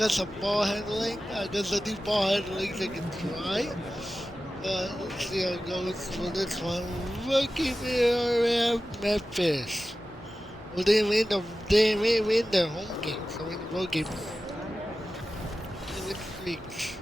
got some ball handling. I got some new ball handling I can try. Let's see how it goes for this one. Rookie Mirror Memphis. Well, they win their home game, so win the road game. They win streaks.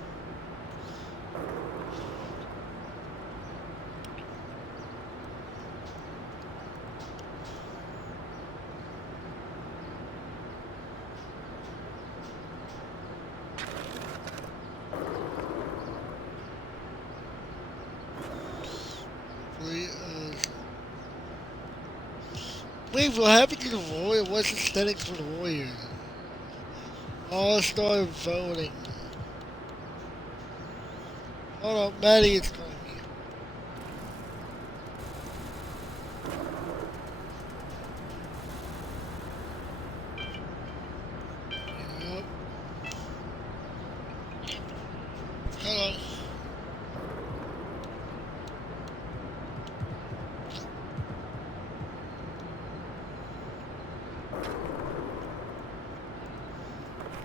Wait, what happened to the Warriors? What's the standings for the Warriors? All-Star voting. Hold on, Maddie is calling me. Yep. Hello.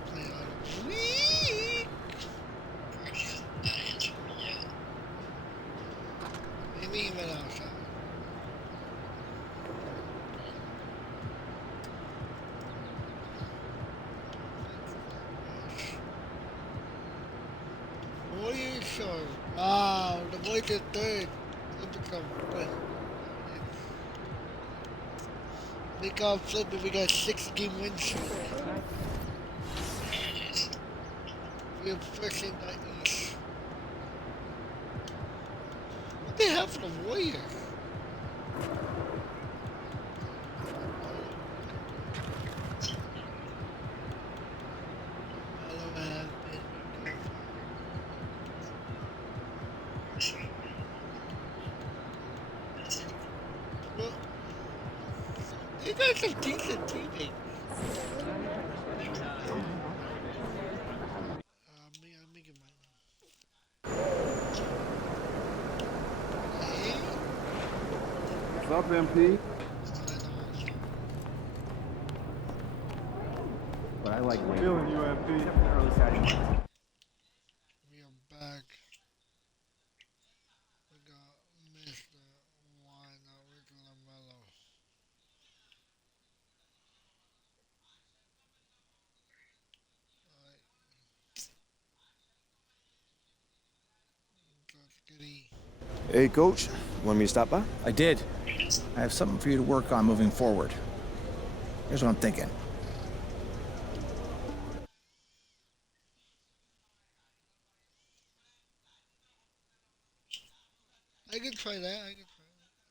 Play on the week. Maybe he went outside. Warriors are wow. The boys are third. Look at them. We got flipping. We got 6 game win streak. We are first in the East. What they have for the Warriors? Hello, have been. Well, you guys have decent teammates. I'm making my. Hey, What's up, MP? But I like feeling you, MP. Early Saturday morning. we are back. We got Mr. Wine out with LaMelo. Alright, that's goody. Hey, Coach. Want me to stop by? I did. I have something for you to work on moving forward. Here's what I'm thinking. I can try that. I can try that.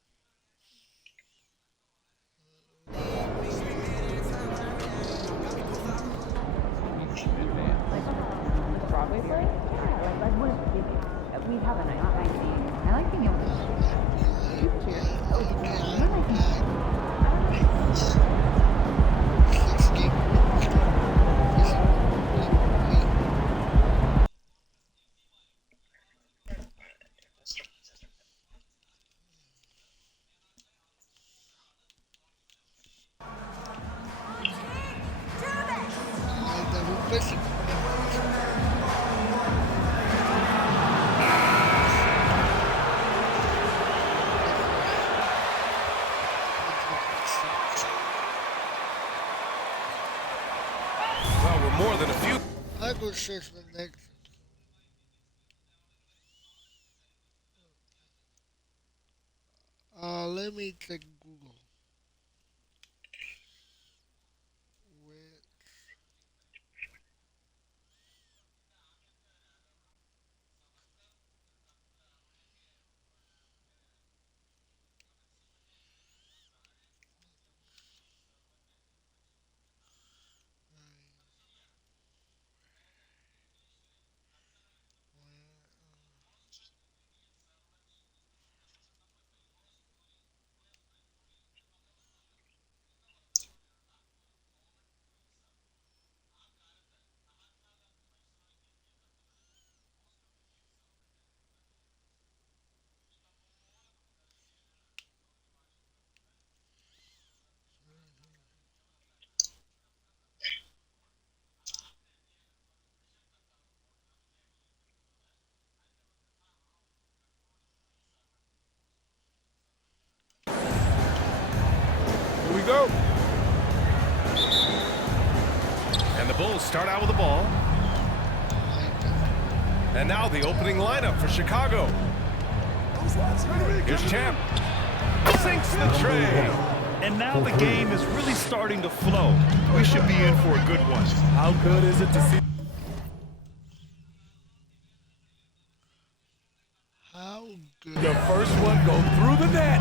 Broadway play? Yeah, like what? We have a night, not 19. I like being able to cheer. Oh, you like Six game win streak. I like that. We're missing Memphis. Well, we're more than a few. I will search the next. Let me check Google. Where, we go. And the Bulls start out with the ball. And now the opening lineup for Chicago. Here's Champ. Sinks the tray. And now the game is really starting to flow. We should be in for a good one. How good is it to see? How good. The first one go through the net.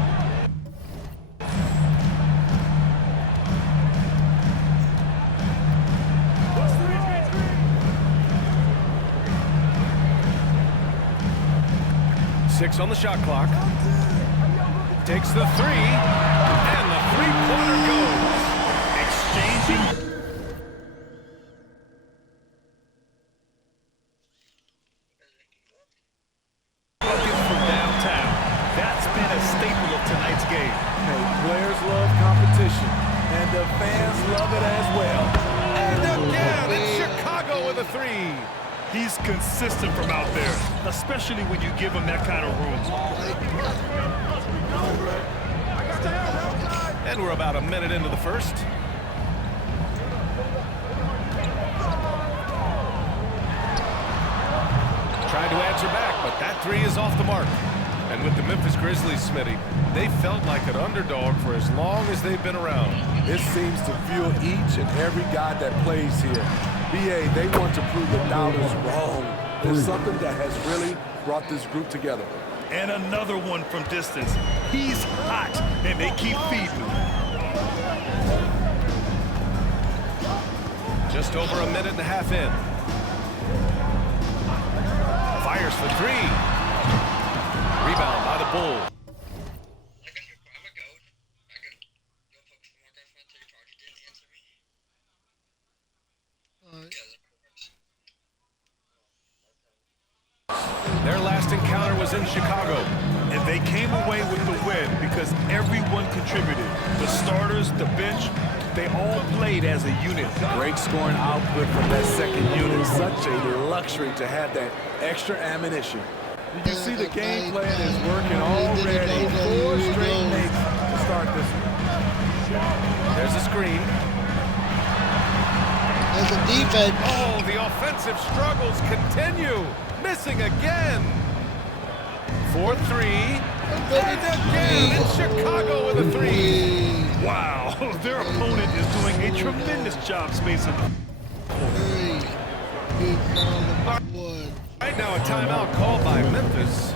Six on the shot clock. Takes the three. And the three-pointer goes. Exchanging. Buckets from downtown. That's been a staple of tonight's game. Hey, players love competition, and the fans love it as well. And again, it's Chicago with a three. He's consistent from out there, especially when you give him that kind of room. And we're about a minute into the first. Tried to answer back, but that three is off the mark. And with the Memphis Grizzlies, Smitty, they felt like an underdog for as long as they've been around. This seems to fuel each and every guy that plays here. BA, they want to prove the doubters wrong. There's something that has really brought this group together. And another one from distance. He's hot, and they keep feeding him. Just over a minute and a half in. Fires for three. Rebound by the Bulls. Their last encounter was in Chicago. And they came away with the win because everyone contributed. The starters, the bench, they all played as a unit. Great scoring output from that second unit. Such a luxury to have that extra ammunition. You see the game plan is working already. 4 straight makes to start this one. There's a screen. There's a defense. Oh, the offensive struggles continue. Missing again. 4-3. And again, it's Chicago with a three. Wow, their opponent is doing a tremendous job spacing. Right now, a timeout called by Memphis.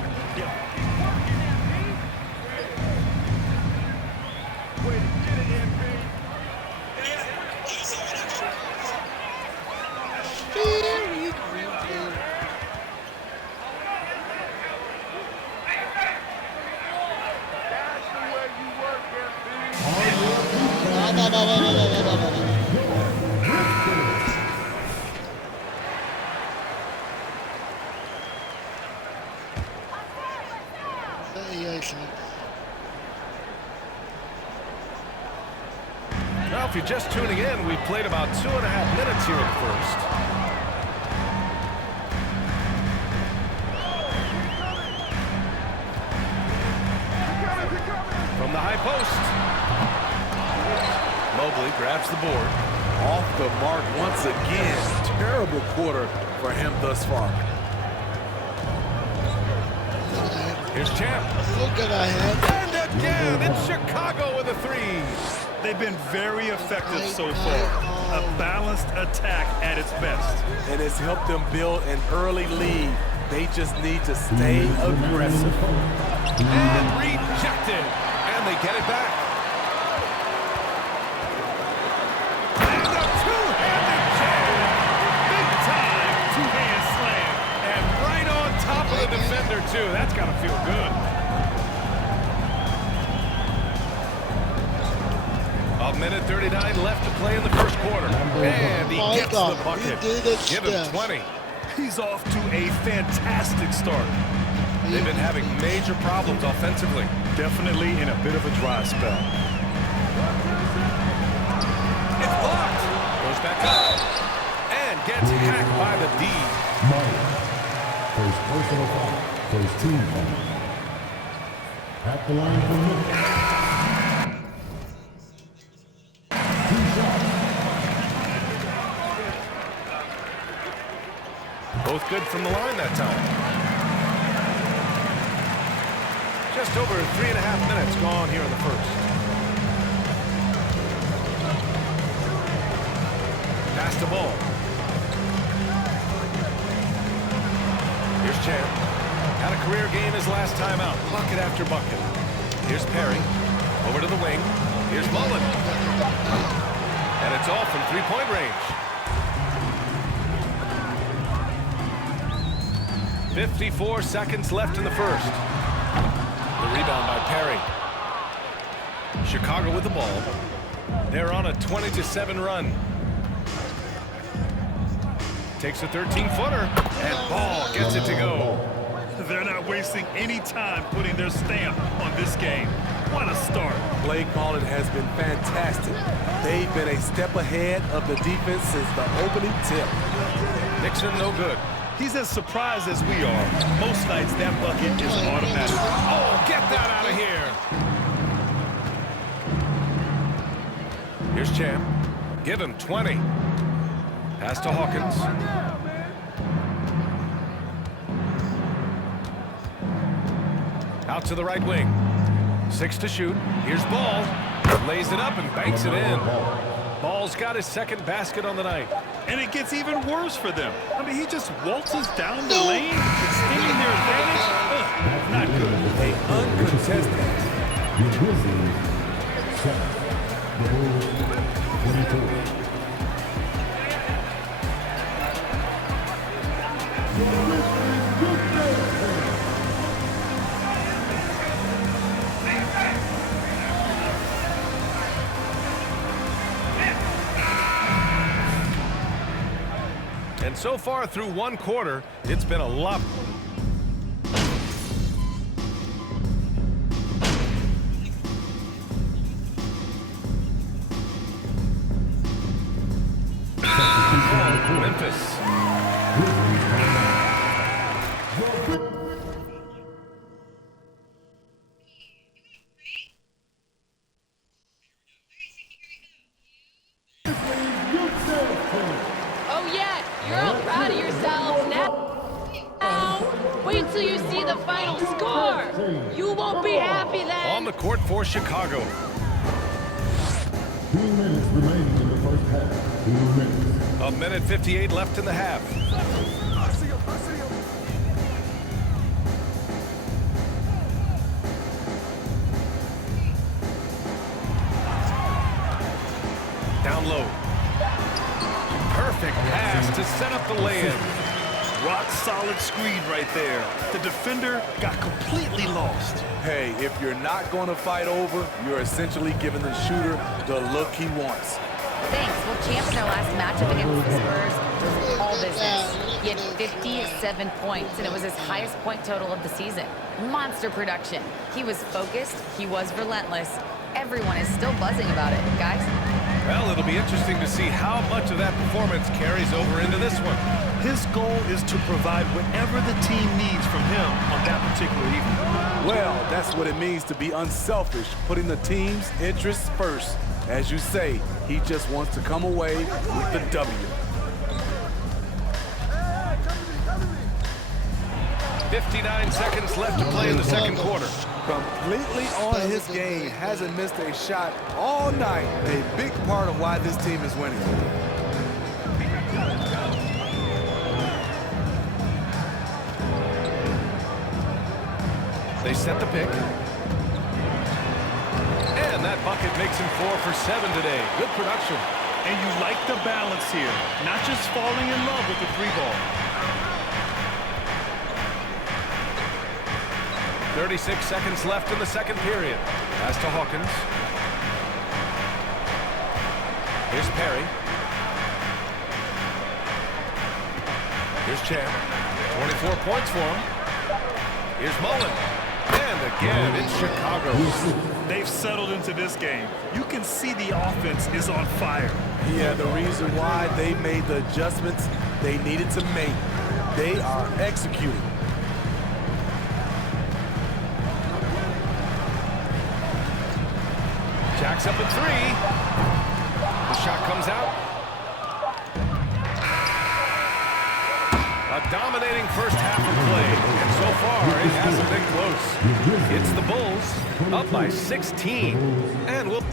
Now, if you're just tuning in, we've played about 2.5 minutes here in the first. From the high post. Mobley grabs the board. Off the mark once again. Terrible quarter for him thus far. Here's Champ. Look at that. And again, it's Chicago with a three. They've been very effective so far. A balanced attack at its best. And it's helped them build an early lead. They just need to stay aggressive. And rejected. And they get it back. And a two-handed jam. Big time two-hand slam. And right on top of the defender, too. That's got to feel good. A minute 39 left to play in the first quarter. And he gets the bucket. Give him 20. He's off to a fantastic start. They've been having major problems offensively. Definitely in a bit of a dry spell. It's blocked. Goes back up. And gets hacked by the D. First personal foul. First team foul. At the line for Memphis. Both good from the line that time. Just over 3.5 minutes gone here in the first. Pass the ball. Here's Champ. Had a career game his last time out. Bucket after bucket. Here's Perry. Over to the wing. Here's Mullen. And it's all from three-point range. 54 seconds left in the first. The rebound by Perry. Chicago with the ball. They're on a 20-7 run. Takes a 13-footer, and Ball gets it to go. They're not wasting any time putting their stamp on this game. What a start. Play calling has been fantastic. They've been a step ahead of the defense since the opening tip. Nixon no good. He's as surprised as we are. Most nights that bucket is automatic. Oh, get that out of here. Here's Champ. Give him 20. Pass to Hawkins. Out to the right wing. 6 to shoot. Here's Ball. Lays it up and banks it in. Ball's got his second basket on the night. And it gets even worse for them. I mean, he just waltzes down the lane, extending their advantage. Ugh, not good. Uncontested. The Grizzlies set the Bulls 24. And so far through one quarter, it's been a lot. Memphis. Oh yeah, you're all proud of yourselves now. Wait till you see the final score. You won't be happy then. On the court for Chicago. 2 minutes remaining in the first half. 2 minutes. A minute 58 left in the half. Down low. Perfect pass to set up the lay-in. Rock solid screen right there. The defender got completely lost. Hey, if you're not going to fight over, you're essentially giving the shooter the look he wants. Thanks. Well, Champ in their last matchup against the Spurs was all business. He had 57 points, and it was his highest point total of the season. Monster production. He was focused. He was relentless. Everyone is still buzzing about it, guys. Well, it'll be interesting to see how much of that performance carries over into this one. His goal is to provide whatever the team needs from him on that particular evening. Well, that's what it means to be unselfish, putting the team's interests first. As you say, he just wants to come away with the W. 59 seconds left to play in the second quarter. Completely on his game, hasn't missed a shot all night. A big part of why this team is winning. They set the pick. And that bucket makes him 4 for 7 today. Good production. And you like the balance here, not just falling in love with the three ball. 36 seconds left in the second period. Pass to Hawkins. Here's Perry. Here's Champ. 24 points for him. Here's Mullen. And again, it's Chicago. They've settled into this game. You can see the offense is on fire. Yeah, the reason why they made the adjustments they needed to make. They are executing. Jacks up at 3. dominating first half of play, and so far it hasn't been close. It's the Bulls up by 16, and we'll...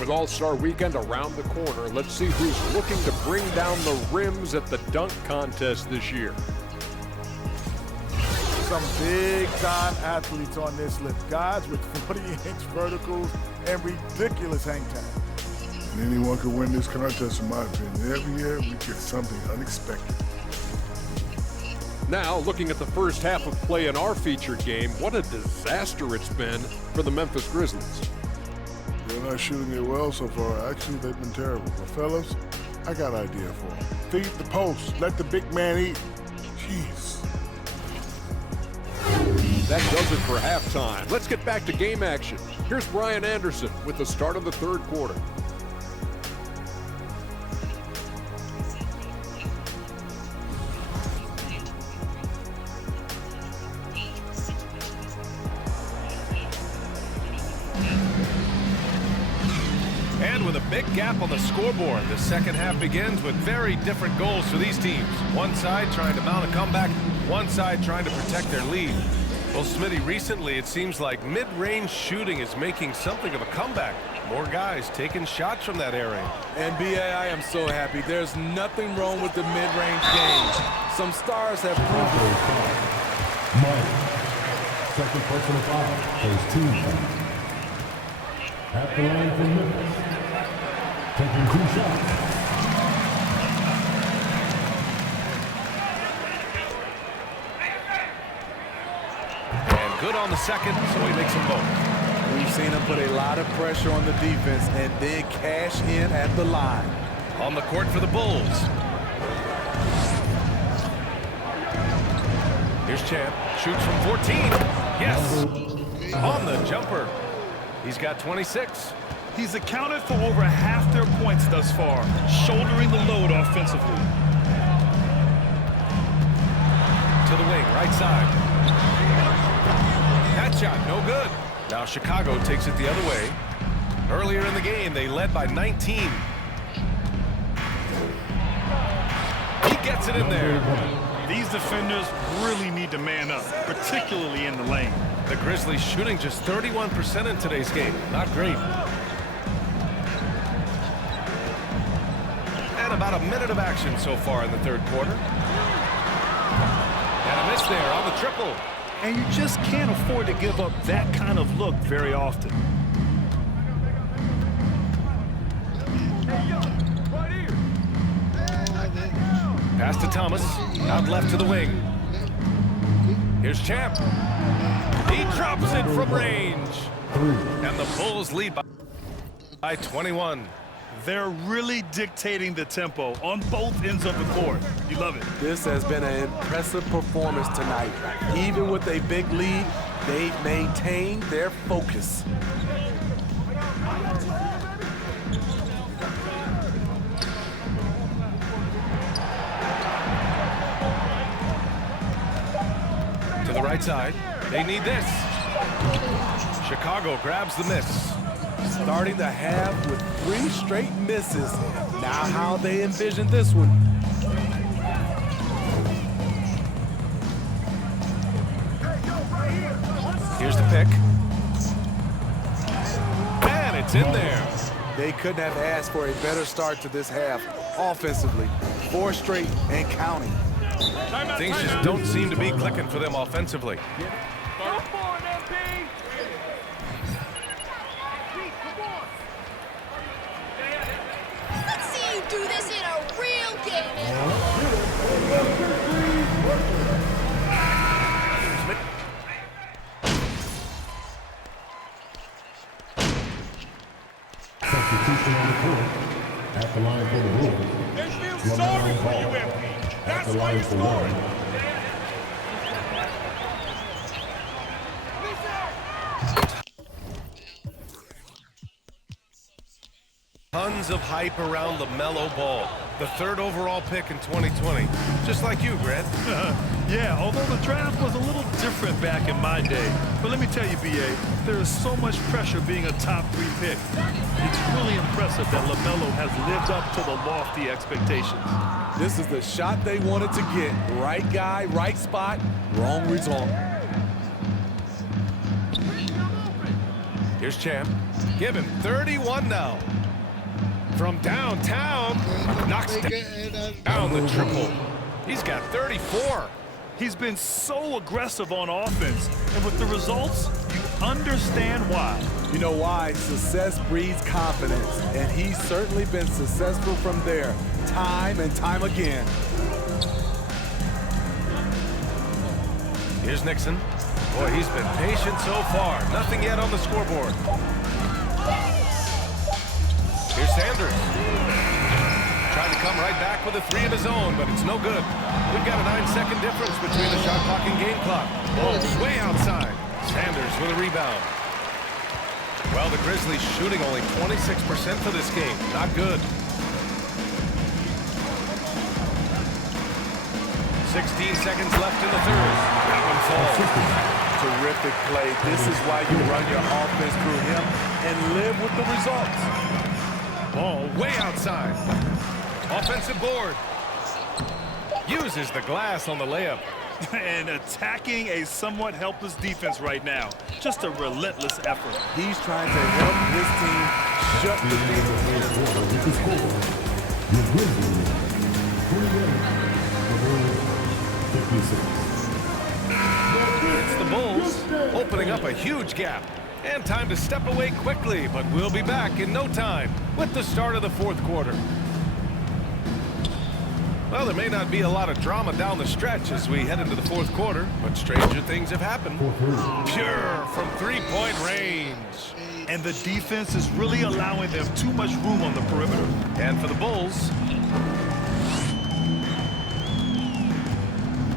With All-Star Weekend around the corner, let's see who's looking to bring down the rims at the dunk contest this year. Some big-time athletes on this list. Guys with 40-inch verticals and ridiculous hang time. And anyone can win this contest, in my opinion. Every year, we get something unexpected. Now, looking at the first half of play in our featured game, what a disaster it's been for the Memphis Grizzlies. They're not shooting it well so far. Actually, they've been terrible. But fellas, I got an idea for them. Feed the post. Let the big man eat. Jeez. That does it for halftime. Let's get back to game action. Here's Brian Anderson with the start of the third quarter. And with a big gap on the scoreboard, the second half begins with very different goals for these teams. One side trying to mount a comeback, one side trying to protect their lead. Well, Smitty, recently it seems like mid-range shooting is making something of a comeback. More guys taking shots from that area. NBA, I am so happy. There's nothing wrong with the mid-range game. Some stars have proven it. Mike, second personal foul, first team foul. At the line for Memphis, taking 2 shots. Good on the second, so he makes them both. We've seen him put a lot of pressure on the defense and then cash in at the line. On the court for the Bulls. Here's Champ. Shoots from 14. Yes. On the jumper. He's got 26. He's accounted for over half their points thus far, shouldering the load offensively. To the wing, right side. That shot, no good. Now Chicago takes it the other way. Earlier in the game, they led by 19. He gets it in there. These defenders really need to man up, particularly in the lane. The Grizzlies shooting just 31% in today's game. Not great. And about a minute of action so far in the third quarter. And a miss there on the triple. And you just can't afford to give up that kind of look very often. Pass to Thomas. Out left to the wing. Here's Champ. He drops it from range. And the Bulls lead by 21. They're really dictating the tempo on both ends of the court. You love it. This has been an impressive performance tonight. Even with a big lead, they've maintained their focus. To the right side. They need this. Chicago grabs the miss. Starting the half with 3 straight misses. Now how they envision this one. Here's the pick. And it's in there. They couldn't have asked for a better start to this half offensively. 4 straight and counting. Things just don't seem to be clicking for them offensively. Let's see you do this in a real game. Substitution on the court. At the line for the Bulls. They feel sorry for you, MP. At the line for 1. Tons of hype around the mellow ball. The 3rd overall pick in 2020. Just like you, Grant. Yeah, although the draft was a little different back in my day. But let me tell you, B.A., there is so much pressure being a top 3 pick. It's really impressive that LaMelo has lived up to the lofty expectations. This is the shot they wanted to get. Right guy, right spot, wrong result. Here's Champ. Give him 31 now. From downtown, knocks down the triple. He's got 34. He's been so aggressive on offense, and with the results, you understand why. You know why? Success breeds confidence, and he's certainly been successful from there, time and time again. Here's Nixon. Boy, he's been patient so far. Nothing yet on the scoreboard. Here's Sanders. Trying to come right back with a 3 of his own, but it's no good. We've got a 9-second difference between the shot clock and game clock. Oh, way outside. Sanders with a rebound. Well, the Grizzlies shooting only 26% for this game. Not good. 16 seconds left in the 3rd. That one falls. Terrific play. This is why you run your offense through him and live with the results. Ball way outside. Offensive board. Uses the glass on the layup. And attacking a somewhat helpless defense right now. Just a relentless effort. He's trying to help his team shut the It's the Bulls opening up a huge gap. And time to step away quickly, but we'll be back in no time with the start of the 4th quarter. Well, there may not be a lot of drama down the stretch as we head into the 4th quarter, but stranger things have happened. Pure from 3-point range. And the defense is really allowing them too much room on the perimeter. And for the Bulls,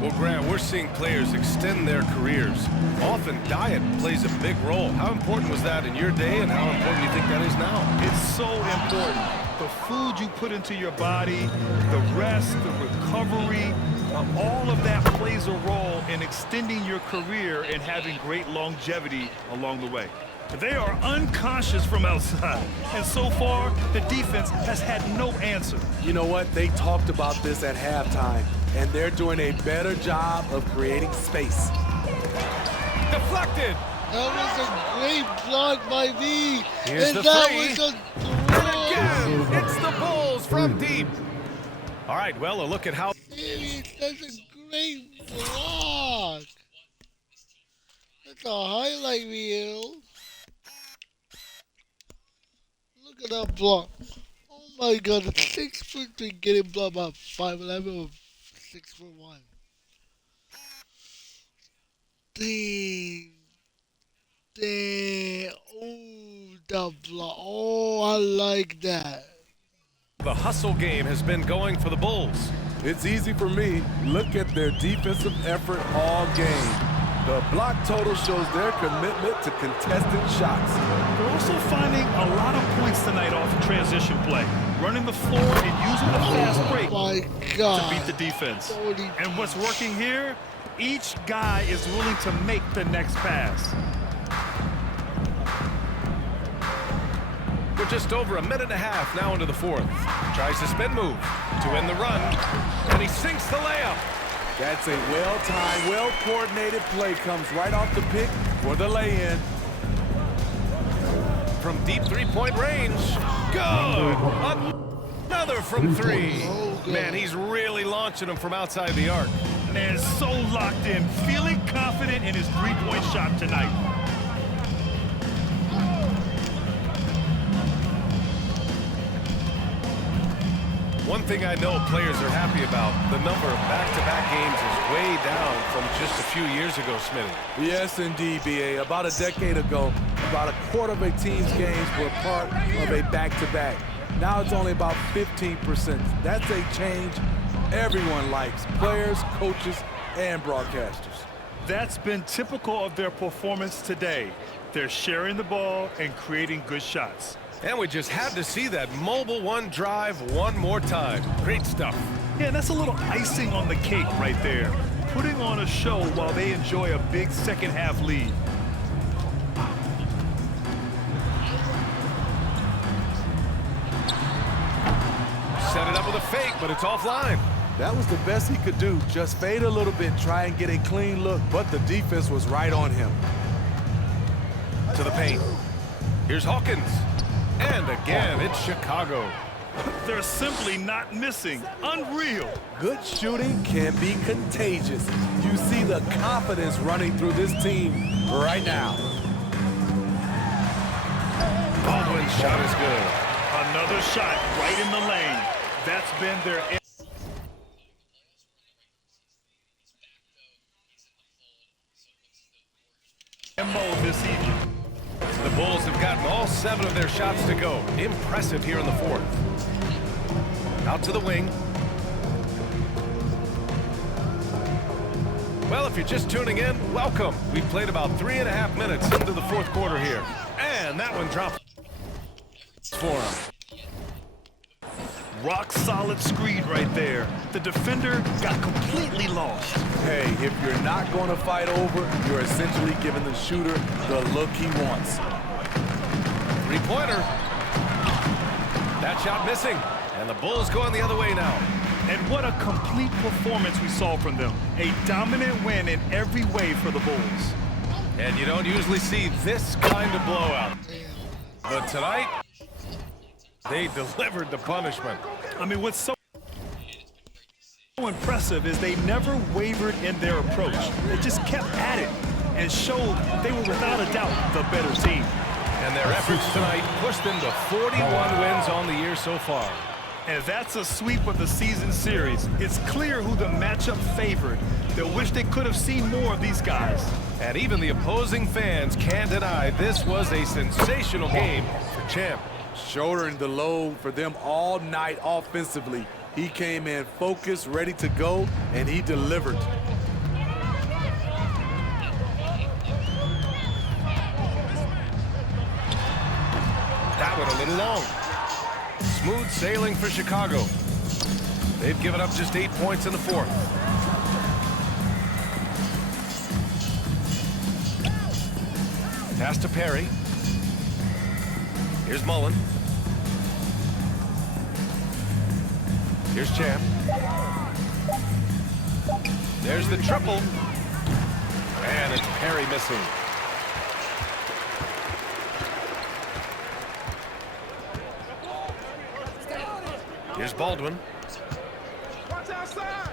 well, Grant, we're seeing players extend their careers. Often diet plays a big role. How important was that in your day, and how important do you think that is now? It's so important. The food you put into your body, the rest, the recovery, all of that plays a role in extending your career and having great longevity along the way. They are unconscious from outside, and so far, the defense has had no answer. You know what? They talked about this at halftime, and they're doing a better job of creating space. Deflected. That was a great block by me. Here's and the that three. was a Again, it's the Bulls from deep. All right, well, a look at how... That's a great block. That's a highlight reel. Look at that block. Oh my God, it's 6'3" getting blocked by 5'11" or 6'1". Dang. Oh, the block. Oh, I like that. The hustle game has been going for the Bulls. It's easy for me. Look at their defensive effort all game. The block total shows their commitment to contested shots. They're also finding a lot of points tonight off transition play, running the floor and using the fast break to beat the defense. And what's working here, each guy is willing to make the next pass. We're just over a minute and a half now into the 4th. Tries to spin move to end the run, and he sinks the layup. That's a well-timed, well-coordinated play. Comes right off the pick for the lay-in. From deep 3-point range. Good. Another from 3. Man, he's really launching them from outside the arc. And so locked in, feeling confident in his 3-point shot tonight. One thing I know players are happy about, the number of back-to-back games is way down from just a few years ago, Smitty. Yes, indeed, B.A. About a decade ago, about a quarter of a team's games were part of a back-to-back. Now it's only about 15%. That's a change everyone likes, players, coaches, and broadcasters. That's been typical of their performance today. They're sharing the ball and creating good shots. And we just had to see that mobile one drive one more time. Great stuff. Yeah, that's a little icing on the cake right there. Putting on a show while they enjoy a big second half lead. Set it up with a fake, but it's offline. That was the best he could do. Just fade a little bit, try and get a clean look, but the defense was right on him. To the paint. Here's Hawkins. And again, it's Chicago. They're simply not missing. Unreal. Good shooting can be contagious. You see the confidence running through this team right now. Baldwin's shot is good. Another shot right in the lane. That's been their MO this evening. The Bulls have gotten all 7 of their shots to go. Impressive here in the 4th. Out to the wing. Well, if you're just tuning in, welcome. We've played about 3.5 minutes into the 4th quarter here. And that one dropped for him. Rock solid screen right there. The defender got completely lost. Hey, if you're not going to fight over, you're essentially giving the shooter the look he wants. Three-pointer. That shot missing. And the Bulls going the other way now. And what a complete performance we saw from them. A dominant win in every way for the Bulls. And you don't usually see this kind of blowout. But tonight, they delivered the punishment. I mean, what's so impressive is they never wavered in their approach. They just kept at it and showed they were without a doubt the better team. And their efforts tonight pushed them to 41 wins on the year so far. And that's a sweep of the season series. It's clear who the matchup favored. They'll wish they could have seen more of these guys. And even the opposing fans can't deny this was a sensational game for Champ. Shouldering the load for them all night offensively. He came in focused, ready to go, and he delivered. That one a little long. Smooth sailing for Chicago. They've given up just 8 points in the 4th. Pass to Perry. Here's Mullen. Here's Champ. There's the triple. And it's Perry missing. Here's Baldwin. Watch outside.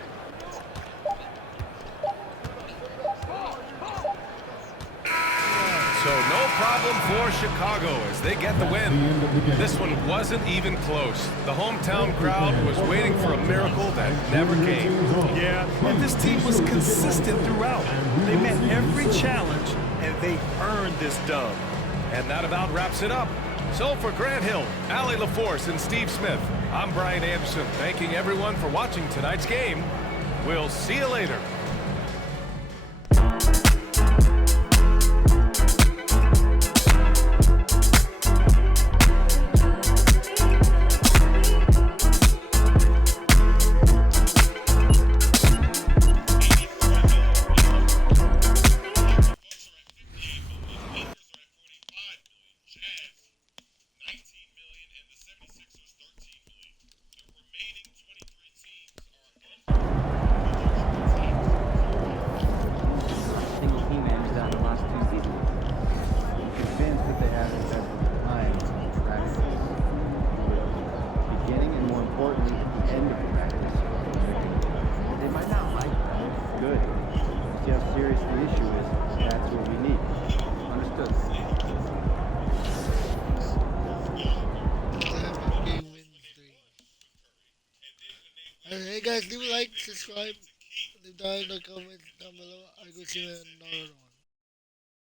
So no problem for Chicago as they get the win. This one wasn't even close. The hometown crowd was waiting for a miracle that never came. Yeah, and this team was consistent throughout. They met every challenge, and they earned this dub. And that about wraps it up. So for Grant Hill, Allie LaForce, and Steve Smith, I'm Brian Anderson, thanking everyone for watching tonight's game. We'll see you later. Hey guys, leave a like, subscribe, leave down in the comments down below. I'll go see you in another one.